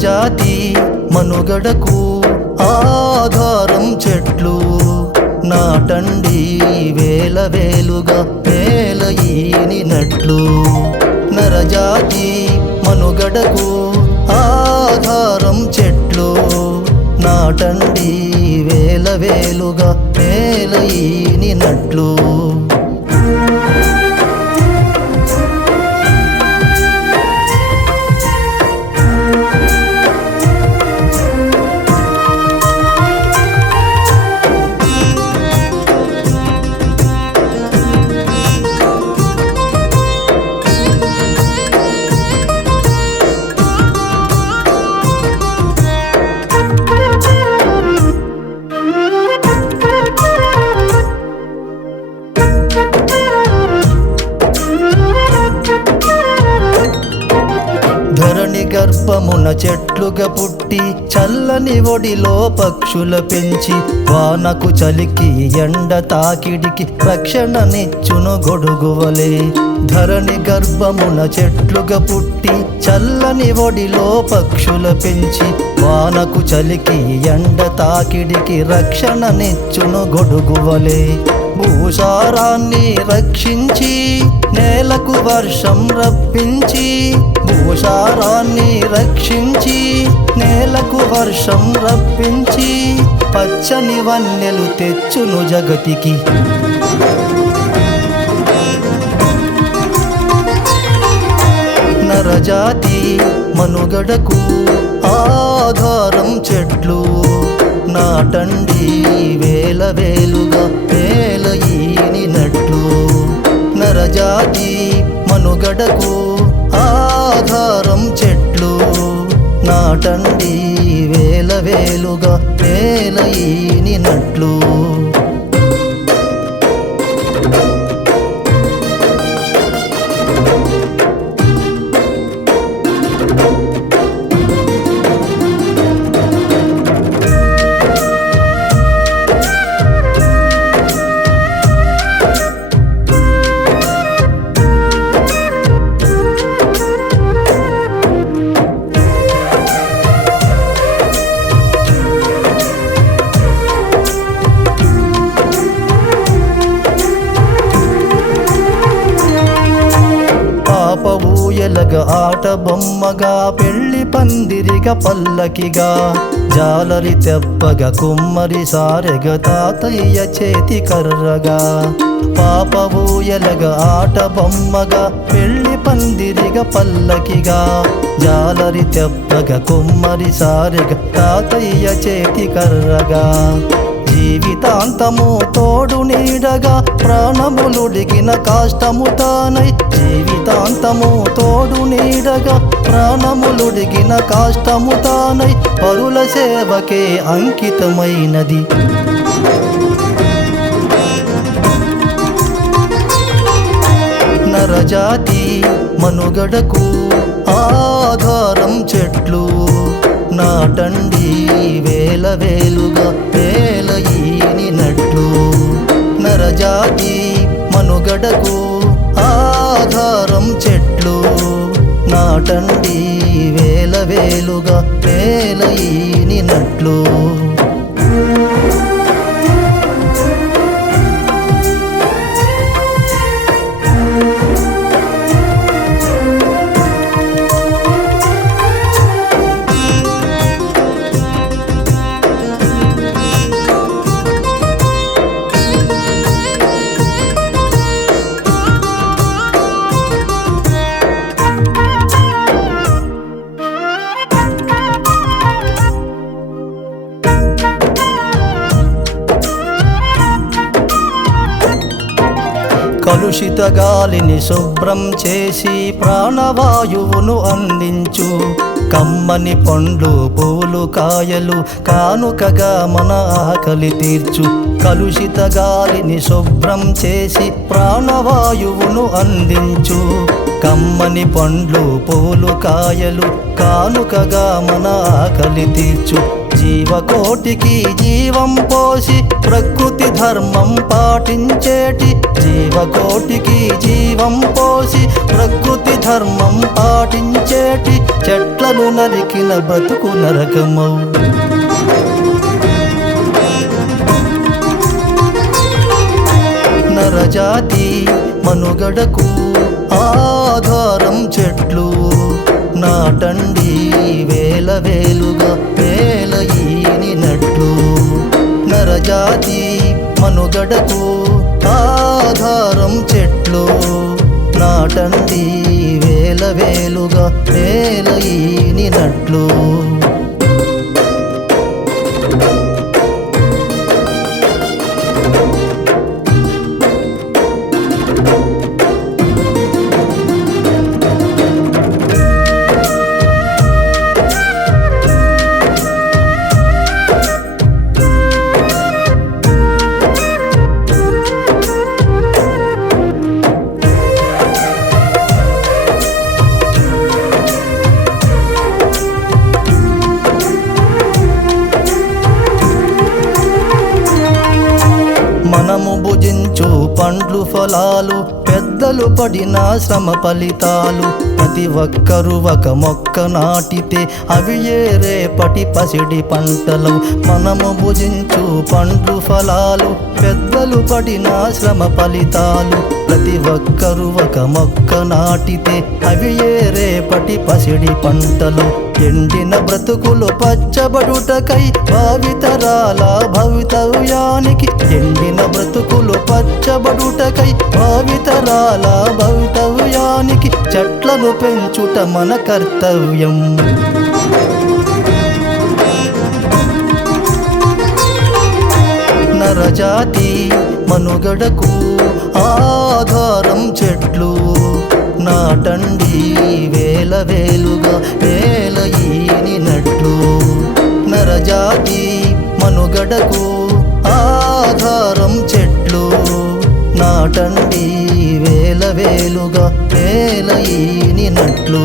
నరజాతి మనుగడకు ఆధారం చెట్లు నాటండి వేల వేలుగా నేల ఈనినట్లు. నరజాతి మనుగడకు ఆధారం చెట్లు నాటండి వేల వేలుగా నేల ఈనినట్లు. ధరణి గర్భమున చెట్లుగా పుట్టి చల్లని ఒడిలో పక్షుల పెంచి వానకు చలికి ఎండ తాకిడికి రక్షణనిచ్చును గొడుగువలే. ధరణి గర్భమున చెట్లుగా పుట్టి చల్లని ఒడిలో పక్షుల పెంచి వానకు చలికి ఎండ తాకిడికి రక్షణనిచ్చును గొడుగువలే. భూసారాన్ని రక్షించి నేలకు వర్షం రప్పించి భూసారాన్ని రక్షించి నేలకు వర్షం రప్పించి పచ్చని వన్నెలు తెచ్చును జగతికి. నరజాతి మనుగడకు ఆధారం చెట్లు నాటండి వేల వేలుగా నేల ఈనినట్లు. నరజాతి మనుగడకు ఆధారం చెట్లు నాటండి వేల వేలుగా నేల ఈనినట్లు. ఊయలగా ఆట బొమ్మగా పెళ్లి పందిరిగా పల్లకిగా జాలరి తెప్పగా కుమ్మరి సారెగా తాతయ్య చేతి కర్రగా. పాప ఊయలగా ఆట బొమ్మగా పెళ్లి పందిరిగా పల్లకిగా జాలరి తెప్పగా కుమ్మరి సారెగా తాతయ్య చేతి కర్రగా. జీవితాంతము తోడు నీడగా ప్రాణములుడిగిన కాష్టము తానై జీవితాంతము తోడు నీడగా ప్రాణములుడిగిన కాష్టము తానై పరుల సేవకే అంకితమైనది. నరజాతి మనుగడకు ఆధారం చెట్లు నాటండి వేల వేలుగా నేల ఈనినట్లు. నరజాతి మనుగడకు ఆధారం చెట్లు నాటండి వేల వేలుగా నేల ఈనినట్లు. కలుషిత గాలిని శుభ్రం చేసి ప్రాణవాయువును అందించు కమ్మని పండ్లు పూలు కాయలు కానుకగా మన ఆకలి తీర్చు. కలుషిత గాలిని శుభ్రం చేసి ప్రాణవాయువును అందించు కమ్మని పండ్లు పూలు కాయలు కానుకగా మన ఆకలి తీర్చు. జీవకోటికి జీవం పోసి ప్రకృతి ధర్మం పాటించేటి జీవకోటికి జీవం పోసి ప్రకృతి ధర్మం పాటించేటి చెట్లను నరికిన బ్రతుకు నరకమౌ నరజాతి మనుగడకు ఆధారం చెట్లు నాటండి వేల వేలుగా వేల ఈనినట్లు నరజాతి మనుగడకు ఆధారం చెట్లు నాటండి వేల వేలుగా వేల ఈనినట్లు మనము భుజించు పండ్లు ఫలాలు పెద్దలు పడిన శ్రమ ఫలితాలు ప్రతి ఒక్కరు ఒక మొక్క నాటితే అవి ఏ రేపటి పసిడి పంటలు మనము భుజించు పండ్లు ఫలాలు పెద్దలు పడిన శ్రమ ఫలితాలు ప్రతి ఒక్కరు ఒక మొక్క నాటితే అవి ఏ రేపటి పసిడి పంటలు ఎండిన బ్రతుకులు పచ్చబడుటకై భావితరాల భవితవ్యానికి ఎండిన బ్రతుకులు పచ్చబడుటకై భావితరాల భవితవ్యానికి చెట్లను పెంచుట మన కర్తవ్యం నరజాతి మనుగడకు ఆధారం చెట్లు నాటండి వేల వేలుగా వేల ఈనినట్లు నరజాతి మనుగడకు ఆధారం చెట్లు నాటండి వేల వేలుగా వేల ఈనినట్లు